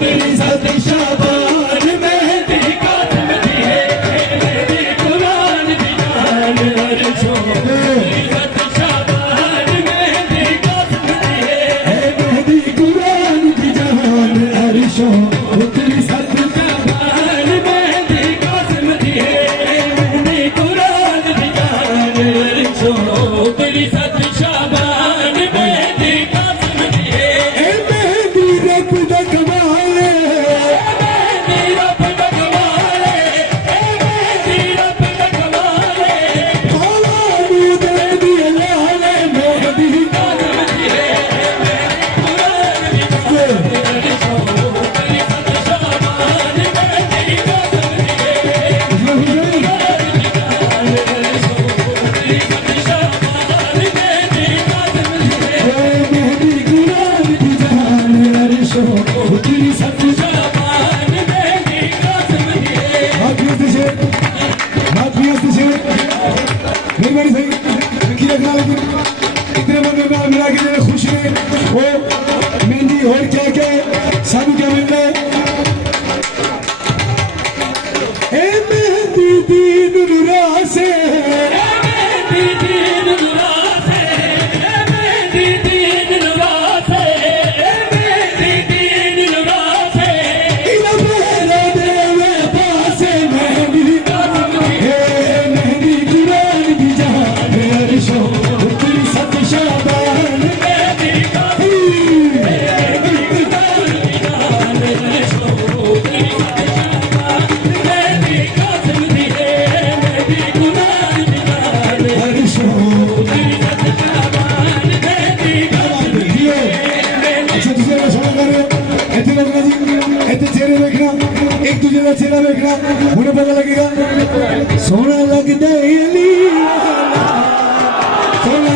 तेरी सद शाबान मेहंदी कातिम दी है मेहंदी कुरान दी जान अर्शो तेरी सद शाबान मेहंदी कातिम दी है मेहंदी कुरान दी जान अर्शो तेरी सद शाबान मेहंदी कातिम दी है मेहंदी कुरान दी जान अर्शो तेरी सद शाबान मेहंदी कातिम दी है मेहंदी रब दा कमाल मेहंदी रब दा कमाल मेहंदी रब दा कमाल भोला दे दी लाल मेहंदी कातिम दी है कुरान दी जान अर्शो तेरी सद शाबान मेहंदी कातिम दी है तेरी सद शाबान मेहंदी कातिम दी है मेहरबानी सही की रखना लेकिन इतने बंदे में मिला के जो खुश है वो मेहंदी और क्या क्या है सब क्या मिल रहा है ए मेहंदी दीन नुरा से मेहंदी दीन नुरा से मेहंदी दीन नुरा से मेहंदी दीन नुरा से इन मेरा देवे पासे मेहंदी कातिम दी है मेहंदी कुरान दी जान अर्शो तेरी सद शाबान मेहंदी कातिम दी है मेहंदी कुरान दी जान अर्शो तेरी सद शाबान मेहंदी कातिम दी है मेहंदी कुरान दी जान अर्शो तेरी सद शाबान मेहंदी कातिम दी है अच्छा दूसरे का सवाल कर रहे हो ऐसे लगना जी ऐसे चेहरे देखना एक दूसरे का चेहरा देखना उन्हें पता लगेगा सोना लगता है अली सोना